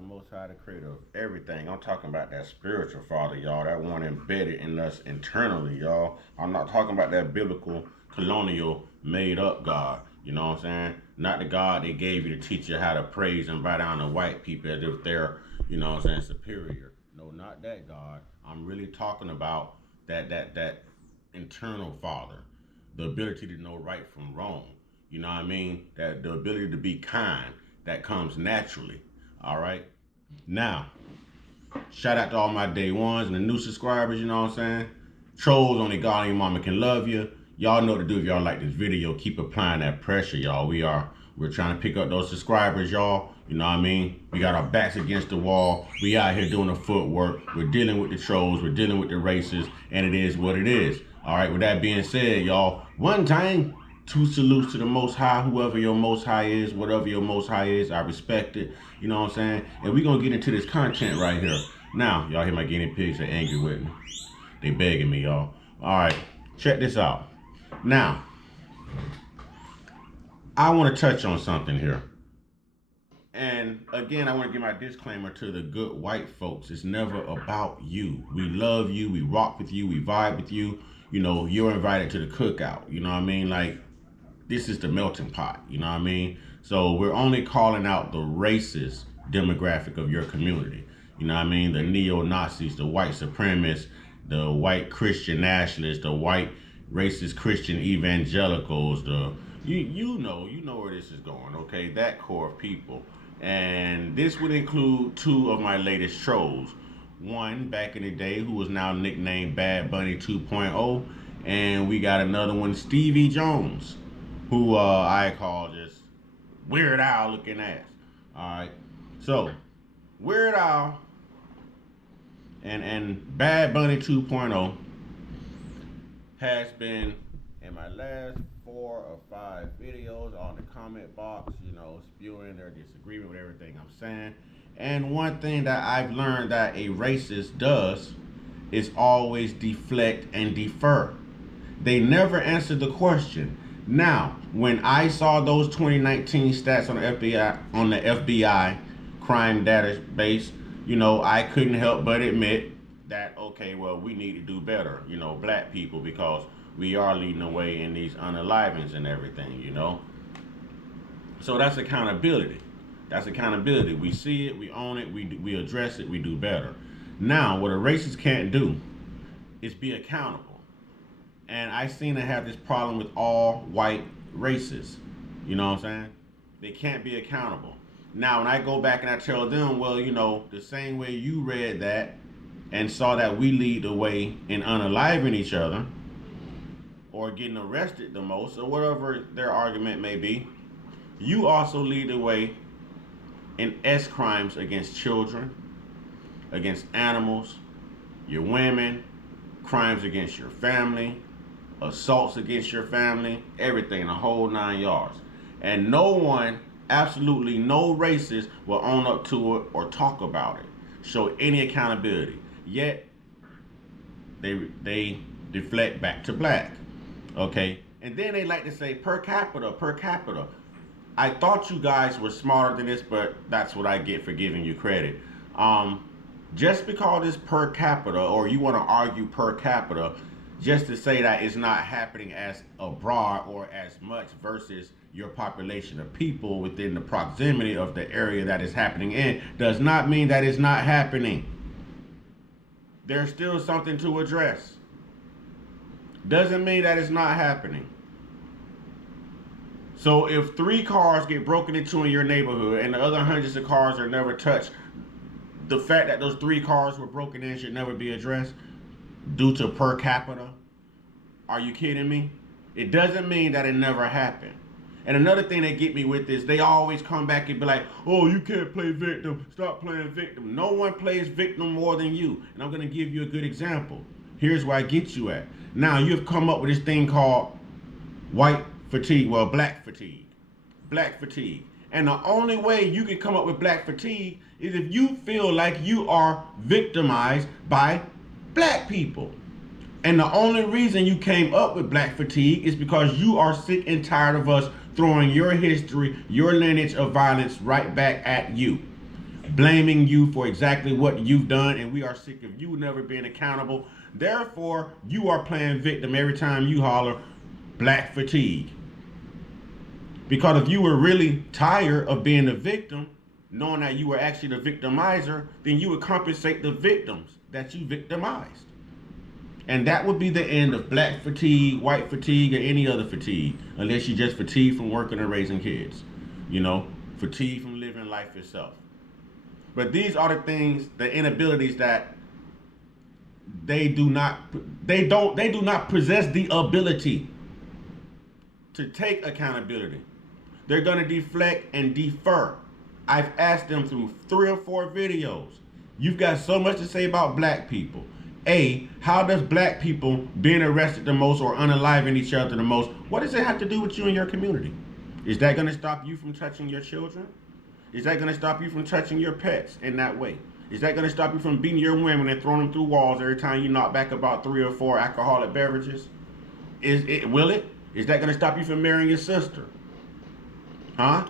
the Most High, the creator of everything. I'm talking about that spiritual Father, y'all. That one embedded in us internally, y'all. I'm not talking about that biblical, colonial, made up God. You know what I'm saying? Not the God they gave you to teach you how to praise and bow down to white people as if they're, you know what I'm saying, superior. No, not that God. I'm really talking about that internal Father, the ability to know right from wrong. You know what I mean? That the ability to be kind that comes naturally. All right. Now, shout out to all my day ones and the new subscribers. You know what I'm saying? Trolls, only God and your mama can love you. Y'all know what to do if y'all like this video. Keep applying that pressure, y'all. We're trying to pick up those subscribers, y'all. You know what I mean? We got our backs against the wall. We out here doing the footwork. We're dealing with the trolls. We're dealing with the racists, and it is what it is. All right. With that being said, y'all, one time, two salutes to the Most High, whoever your Most High is, whatever your Most High is, I respect it. You know what I'm saying? And we're going to get into this content right here. Now, y'all hear my guinea pigs, they're angry with me. They begging me, y'all. All right, check this out. Now, I want to touch on something here. And again, I want to give my disclaimer to the good white folks. It's never about you. We love you. We rock with you. We vibe with you. You know, you're invited to the cookout. You know what I mean? Like, this is the melting pot. You know what I mean? So we're only calling out the racist demographic of your community. You know what I mean? The neo-Nazis, the white supremacists, the white Christian nationalists, the white racist Christian evangelicals, you know where this is going, okay? That core of people. And this would include two of my latest trolls. One back in the day who was now nicknamed Bad Bunny 2.0, and we got another one, Stevie Jones, who I call just Weird Al looking ass. Alright. So Weird Al and Bad Bunny 2.0 has been in my last 4 or 5 videos on the comment box, you know, spewing their disagreement with everything I'm saying. And one thing that I've learned that a racist does is always deflect and defer. They never answer the question. Now, when I saw those 2019 stats on the FBI crime database, you know, I couldn't help but admit that, okay, well, we need to do better, you know, black people, because we are leading the way in these unalivings and everything, you know. So that's accountability. That's accountability. We see it, we own it, we address it, we do better. Now, what a racist can't do is be accountable. And I seem to have this problem with all white racists. You know what I'm saying? They can't be accountable. Now, when I go back and I tell them, well, you know, the same way you read that and saw that we lead the way in unaliving each other or getting arrested the most or whatever their argument may be, you also lead the way in S crimes against children, against animals, your women, crimes against your family, assaults against your family, everything, the whole 9 yards. And no one, absolutely no racist, will own up to it or talk about it, show any accountability. Yet, they deflect back to black, okay? And then they like to say per capita, per capita. I thought you guys were smarter than this, but that's what I get for giving you credit. Just because it's per capita, or you want to argue per capita, just to say that it's not happening as abroad or as much versus your population of people within the proximity of the area that is happening in, does not mean that it's not happening. There's still something to address. Doesn't mean that it's not happening. So if 3 cars get broken into in your neighborhood and the other hundreds of cars are never touched, the fact that those 3 cars were broken in should never be addressed due to per capita? Are you kidding me? It doesn't mean that it never happened. And another thing they get me with is they always come back and be like, oh, you can't play victim. Stop playing victim. No one plays victim more than you. And I'm going to give you a good example. Here's where I get you at. Now, you've come up with this thing called white fatigue. Well, black fatigue. Black fatigue. And the only way you can come up with black fatigue is if you feel like you are victimized by black people. And the only reason you came up with black fatigue is because you are sick and tired of us throwing your history, your lineage of violence right back at you. blaming you for exactly what you've done, and we are sick of you never being accountable. Therefore, you are playing victim every time you holler black fatigue. Because if you were really tired of being the victim, knowing that you were actually the victimizer, then you would compensate the victims that you victimized. And that would be the end of black fatigue, white fatigue, or any other fatigue, unless you just fatigue from working and raising kids. You know, fatigue from living life itself. But these are the things, the inabilities that they do not possess the ability to take accountability. They're going to deflect and defer. I've asked them through 3 or 4 videos. You've got so much to say about black people. A, how does black people being arrested the most or unaliving each other the most, what does it have to do with you and your community? Is that going to stop you from touching your children? Is that going to stop you from touching your pets in that way? Is that going to stop you from beating your women and throwing them through walls every time you knock back about 3 or 4 alcoholic beverages? Will it? Is that going to stop you from marrying your sister? Huh?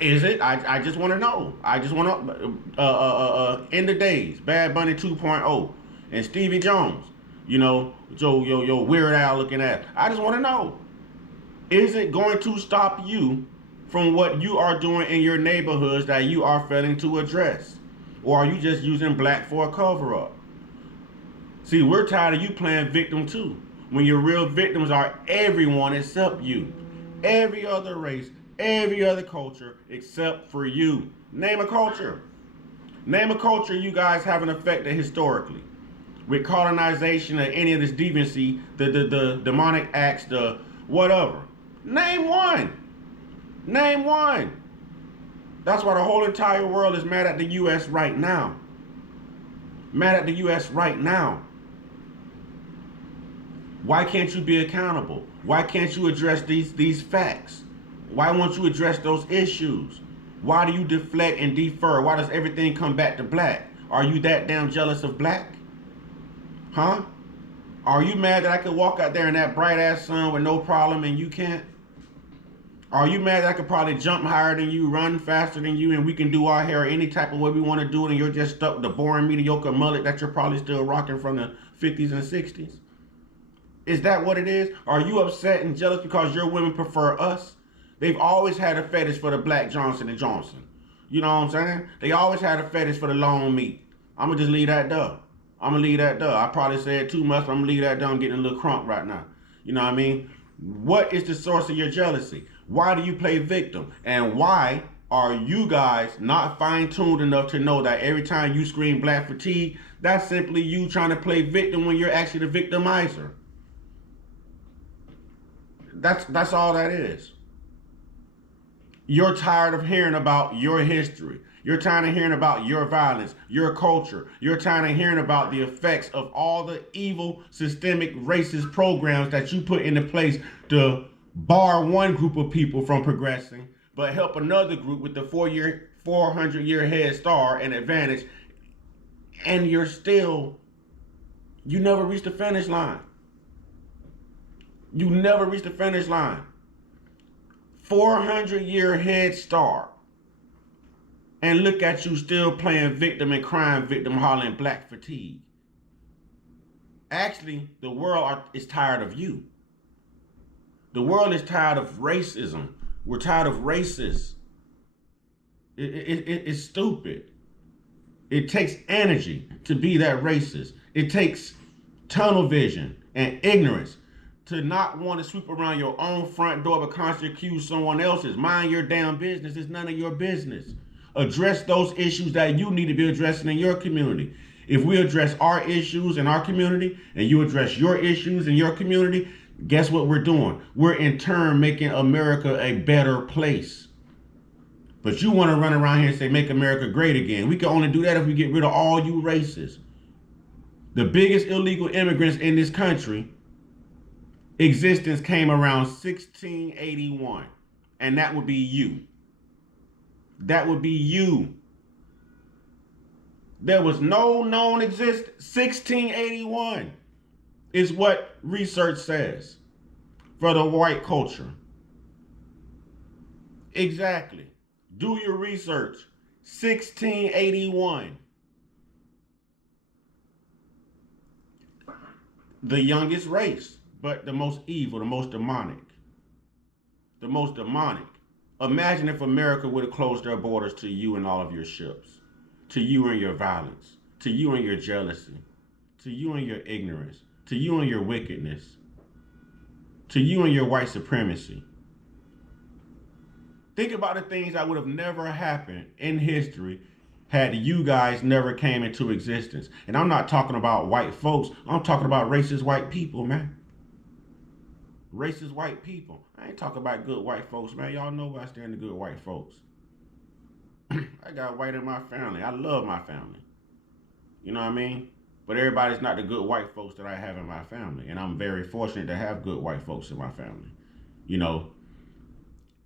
Is it? I just want to know. I just want to end the days, Bad Bunny 2.0 and Stevie Jones, you know, your Weird Al looking at. I just want to know, is it going to stop you from what you are doing in your neighborhoods that you are failing to address? Or are you just using black for a cover up? See, we're tired of you playing victim too, when your real victims are everyone except you. Every other race, every other culture except for you. Name a culture. Name a culture you guys haven't affected historically. With colonization or any of this deviancy, the demonic acts, the whatever. Name one. Name one. That's why the whole entire world is mad at the U.S. right now. Mad at the U.S. right now. Why can't you be accountable? Why can't you address these facts? Why won't you address those issues? Why do you deflect and defer? Why does everything come back to black? Are you that damn jealous of black? Huh? Are you mad that I could walk out there in that bright ass sun with no problem and you can't? Are you mad that I could probably jump higher than you, run faster than you, and we can do our hair any type of way we want to do it, and you're just stuck with the boring, mediocre mullet that you're probably still rocking from the 50s and 60s? Is that what it is? Are you upset and jealous because your women prefer us? They've always had a fetish for the black Johnson & Johnson. You know what I'm saying? They always had a fetish for the long meat. I'm going to just leave that there. I probably said too much, but I'm going to leave that there. I'm getting a little crunk right now. You know what I mean? What is the source of your jealousy? Why do you play victim? And why are you guys not fine-tuned enough to know that every time you scream black fatigue, that's simply you trying to play victim when you're actually the victimizer? That's all that is. You're tired of hearing about your history. You're tired of hearing about your violence, your culture. You're tired of hearing about the effects of all the evil, systemic, racist programs that you put into place to bar one group of people from progressing, but help another group with the 400-year head start and advantage. And you never reach the finish line. You never reach the finish line. 400-year head start. And look at you still playing victim and crying victim, hollering black fatigue. Actually, the world is tired of you. The world is tired of racism. We're tired of racists. It's stupid. It takes energy to be that racist. It takes tunnel vision and ignorance to not want to sweep around your own front door but constantly accuse someone else's. Mind your damn business. It's none of your business. Address those issues that you need to be addressing in your community. If we address our issues in our community and you address your issues in your community, guess what we're doing? We're in turn making America a better place. But you want to run around here and say, make America great again. We can only do that if we get rid of all you racists. The biggest illegal immigrants in this country existence came around 1681. And that would be you. That would be you. There was no known existence. 1681 is what research says for the white culture. Exactly. Do your research. 1681. The youngest race, but the most evil, the most demonic. The most demonic. Imagine if America would have closed their borders to you and all of your ships, to you and your violence, to you and your jealousy, to you and your ignorance, to you and your wickedness, to you and your white supremacy. Think about the things that would have never happened in history had you guys never came into existence. And I'm not talking about white folks. I'm talking about racist white people, man. Racist white people. I ain't talking about good white folks, man. Y'all know where I stand to good white folks. I got white in my family. I love my family. You know what I mean? But everybody's not the good white folks that I have in my family. And I'm very fortunate to have good white folks in my family. You know,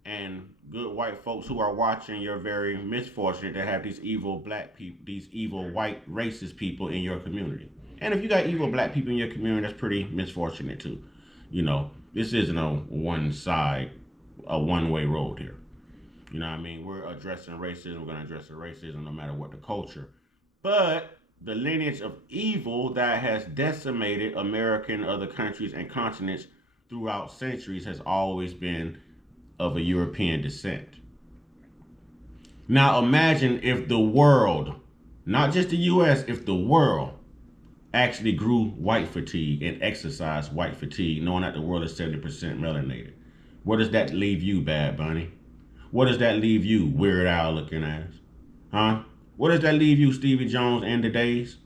and good white folks who are watching, you're very misfortunate to have these evil black people, these evil white racist people in your community. And if you got evil black people in your community, that's pretty misfortunate too. You know, this isn't a one side, a one-way road here. You know what I mean? We're addressing racism. We're going to address the racism no matter what the culture. But the lineage of evil that has decimated America and other countries and continents throughout centuries has always been of a European descent. Now imagine if the world, not just the US, if the world actually grew white fatigue and exercised white fatigue, knowing that the world is 70% melanated. Where does that leave you, Bad Bunny? Where does that leave you, Weird Al looking ass? Huh? Where does that leave you, Stevie Jones and the Days?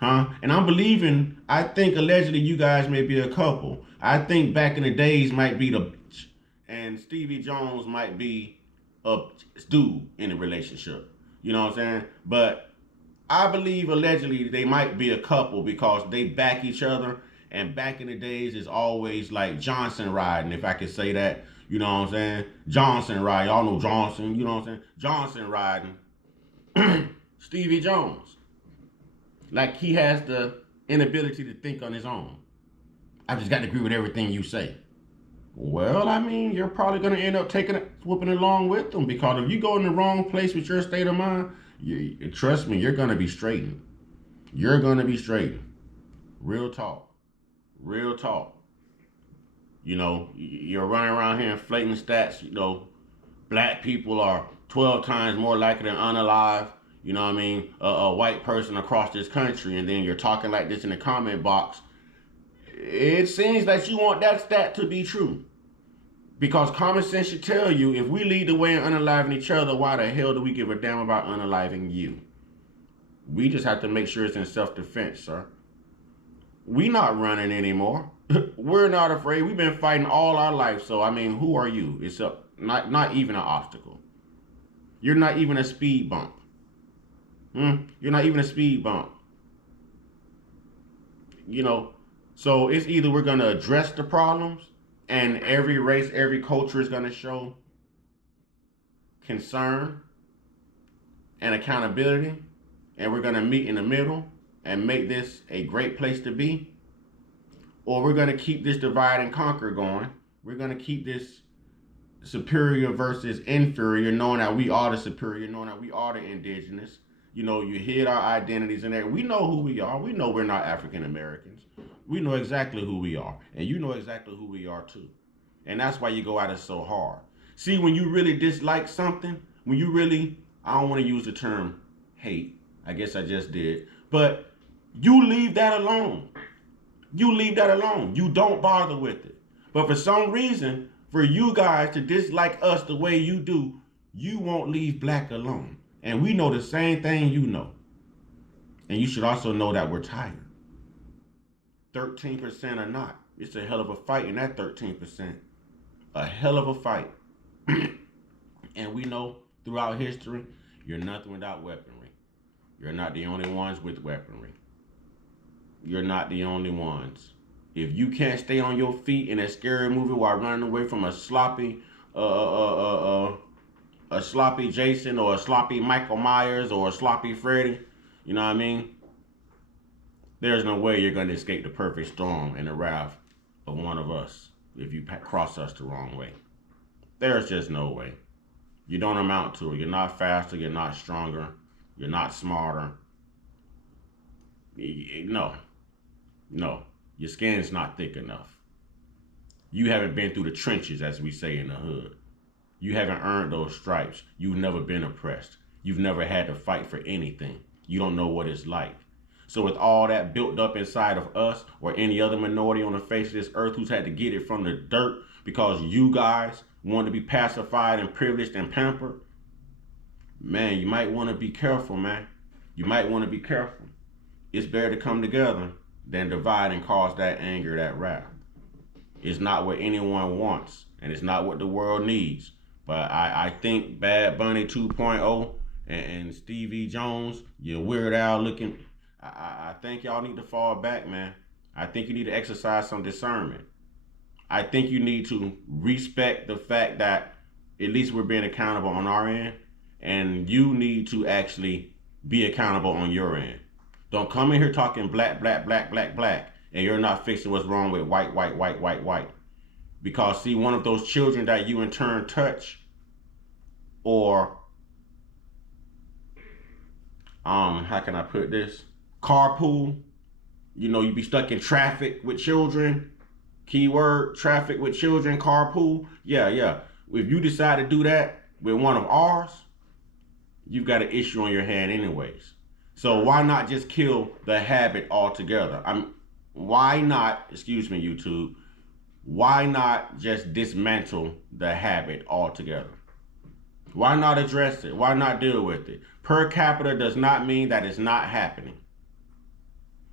Huh? And I think allegedly you guys may be a couple. I think back in the days might be the bitch, and Stevie Jones might be a dude in a relationship. You know what I'm saying? But I believe allegedly they might be a couple because they back each other. And back in the days, it's always like Johnson riding, if I could say that. You know what I'm saying? Johnson riding. Y'all know Johnson. You know what I'm saying? Johnson riding Stevie Jones. Like he has the inability to think on his own. I just got to agree with everything you say. Well, I mean, you're probably going to end up whooping along with them, because if you go in the wrong place with your state of mind, trust me, you're going to be straightened. You're going to be straightened. Real talk. Real talk. You know, you're running around here inflating stats. You know, black people are 12 times more likely than unalive. You know what I mean? A white person across this country, and then you're talking like this in the comment box. It seems that you want that stat to be true. Because common sense should tell you, if we lead the way in unaliving each other, why the hell do we give a damn about unaliving you? We just have to make sure it's in self-defense, sir. We not running anymore. We're not afraid. We've been fighting all our life. So, I mean, who are you? It's not even an obstacle. You're not even a speed bump. You're not even a speed bump. You know, so it's either we're going to address the problems, and every race, every culture is going to show concern and accountability, and we're going to meet in the middle and make this a great place to be, or we're going to keep this divide and conquer going. We're going to keep this superior versus inferior, knowing that we are the superior, knowing that we are the indigenous. You know, you hid our identities in there. We know who we are. We know we're not African Americans. We know exactly who we are. And you know exactly who we are too. And that's why you go at it so hard. See, when you really dislike something, when you really, I don't want to use the term hate. I guess I just did. But you leave that alone. You leave that alone. You don't bother with it. But for some reason, for you guys to dislike us the way you do, you won't leave black alone. And we know the same thing you know. And you should also know that we're tired. 13% or not. It's a hell of a fight in that 13%. A hell of a fight. And we know throughout history, you're nothing without weaponry. You're not the only ones with weaponry. You're not the only ones. If you can't stay on your feet in a scary movie while running away from a sloppy Jason or a sloppy Michael Myers or a sloppy Freddy, you know what I mean? There's no way you're going to escape the perfect storm and the wrath of one of us if you cross us the wrong way. There's just no way. You don't amount to it. You're not faster. You're not stronger. You're not smarter. No, no. Your skin's not thick enough. You haven't been through the trenches, as we say in the hood. You haven't earned those stripes. You've never been oppressed. You've never had to fight for anything. You don't know what it's like. So with all that built up inside of us or any other minority on the face of this earth who's had to get it from the dirt because you guys want to be pacified and privileged and pampered, man, you might want to be careful, man. You might want to be careful. It's better to come together than divide and cause that anger, that wrath. It's not what anyone wants, and it's not what the world needs. But I think Bad Bunny 2.0 and Stevie Jones, your Weird Al looking, I think y'all need to fall back, man. I think you need to exercise some discernment. I think you need to respect the fact that at least we're being accountable on our end, and you need to actually be accountable on your end. Don't come in here talking black, black, black, black, black, and you're not fixing what's wrong with white, white, white, white, white. Because see, one of those children that you in turn touch, or how can I put this? Carpool. You know, you be stuck in traffic with children. Keyword, traffic with children, carpool. Yeah. If you decide to do that with one of ours, you've got an issue on your hand anyways. So why not just kill the habit altogether? Why not, excuse me, YouTube, why not just dismantle the habit altogether? Why not address it? Why not deal with it? Per capita does not mean that it's not happening.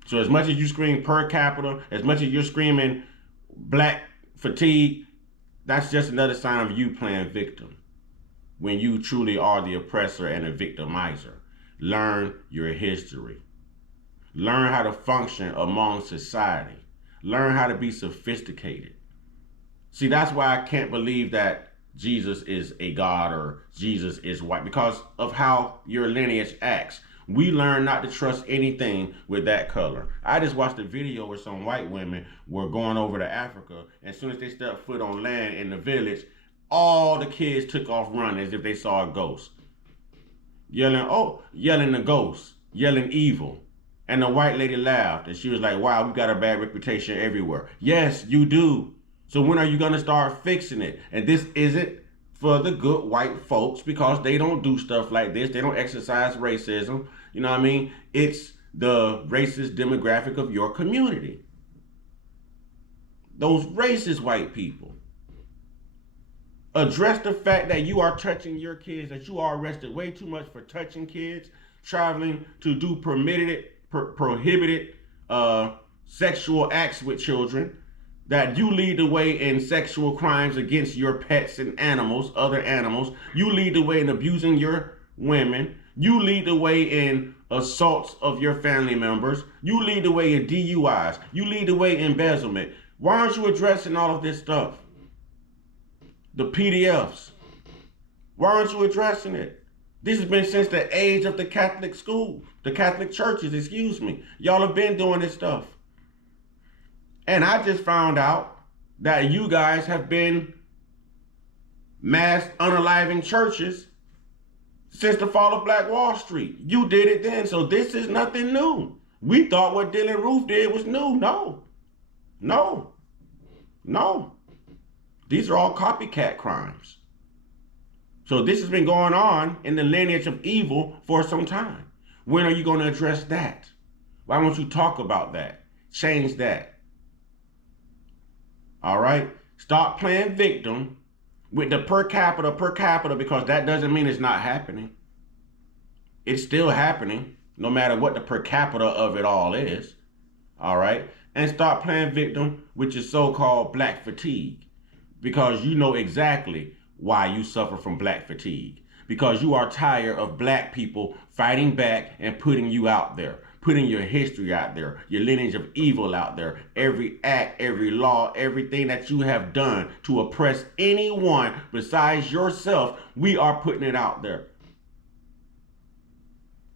So as much as you scream per capita, as much as you're screaming black fatigue, that's just another sign of you playing victim when you truly are the oppressor and the victimizer. Learn your history. Learn how to function among society. Learn how to be sophisticated. See, that's why I can't believe that Jesus is a God or Jesus is white, because of how your lineage acts. We learn not to trust anything with that color. I just watched a video where some white women were going over to Africa, and as soon as they stepped foot on land in the village, all the kids took off running as if they saw a ghost. Yelling the ghost, yelling evil. And the white lady laughed, and she was like, wow, we got a bad reputation everywhere. Yes, you do. So when are you going to start fixing it? And this isn't for the good white folks, because they don't do stuff like this. They don't exercise racism. You know what I mean? It's the racist demographic of your community. Those racist white people. Address the fact that you are touching your kids, that you are arrested way too much for touching kids, traveling to do prohibited sexual acts with children, that you lead the way in sexual crimes against your pets and animals, other animals. You lead the way in abusing your women. You lead the way in assaults of your family members. You lead the way in DUIs. You lead the way in embezzlement. Why aren't you addressing all of this stuff? The PDFs. Why aren't you addressing it? This has been since the age of the Catholic school, the Catholic churches, excuse me. Y'all have been doing this stuff. And I just found out that you guys have been mass unaliving churches since the fall of Black Wall Street. You did it then, so this is nothing new. We thought what Dylan Roof did was new. No. These are all copycat crimes. So this has been going on in the lineage of evil for some time. When are you going to address that? Why won't you talk about that? Change that. All right? Stop playing victim with the per capita, because that doesn't mean it's not happening. It's still happening, no matter what the per capita of it all is. All right? And stop playing victim with your so-called black fatigue, because you know exactly why you suffer from black fatigue. Because you are tired of black people fighting back and putting you out there, putting your history out there, your lineage of evil out there, every act, every law, everything that you have done to oppress anyone besides yourself, we are putting it out there.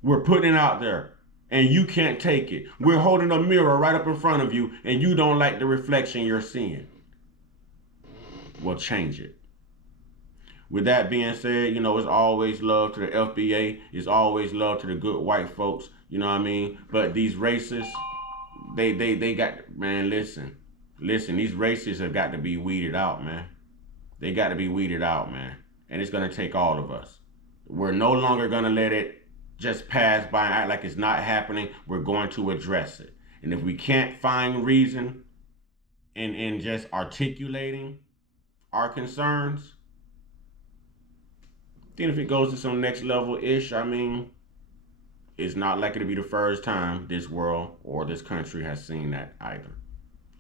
We're putting it out there, and you can't take it. We're holding a mirror right up in front of you, and you don't like the reflection you're seeing. Well, change it. With that being said, it's always love to the FBA. It's always love to the good white folks. You know what I mean? But these racists, they got, man, listen. Listen, these racists have got to be weeded out, man. They got to be weeded out, man. And it's going to take all of us. We're no longer going to let it just pass by and act like it's not happening. We're going to address it. And if we can't find reason in just articulating our concerns, then if it goes to some next level ish, I mean, it's not likely to be the first time this world or this country has seen that either.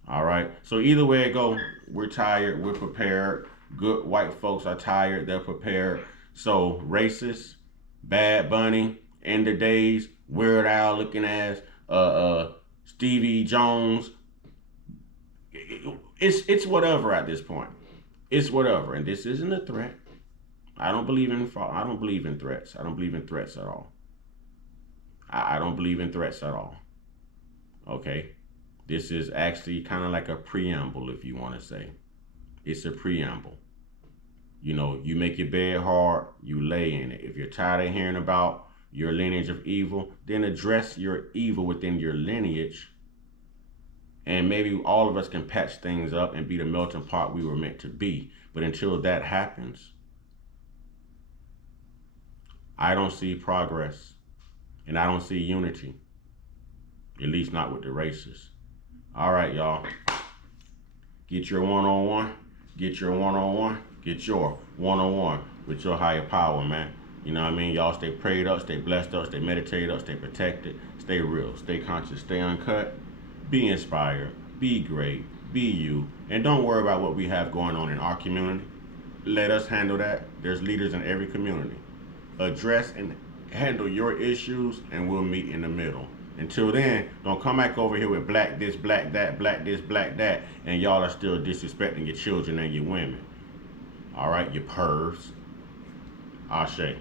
All right. So either way it go, we're tired. We're prepared. Good white folks are tired. They're prepared. So racists, Bad Bunny, End of Days, Weird Al looking ass, Stevie Jones. It's whatever at this point. It's whatever, and this isn't a threat. I don't believe in threats. I don't believe in threats at all. I don't believe in threats at all. Okay. This is actually kind of like a preamble, if you want to say. It's a preamble. You make your bed hard, you lay in it. If you're tired of hearing about your lineage of evil, then address your evil within your lineage. And maybe all of us can patch things up and be the melting pot we were meant to be. But until that happens, I don't see progress. And I don't see unity. At least not with the racists. All right, y'all. Get your one-on-one. Get your one-on-one. Get your one-on-one with your higher power, man. You know what I mean? Y'all stay prayed up, stay blessed up, stay meditated up, stay protected, stay real, stay conscious, stay uncut. Be inspired. Be great. Be you. And don't worry about what we have going on in our community. Let us handle that. There's leaders in every community. Address and handle your issues, and we'll meet in the middle. Until then, don't come back over here with black this, black that, black this, black that, and y'all are still disrespecting your children and your women. All right, you pervs. Ashe.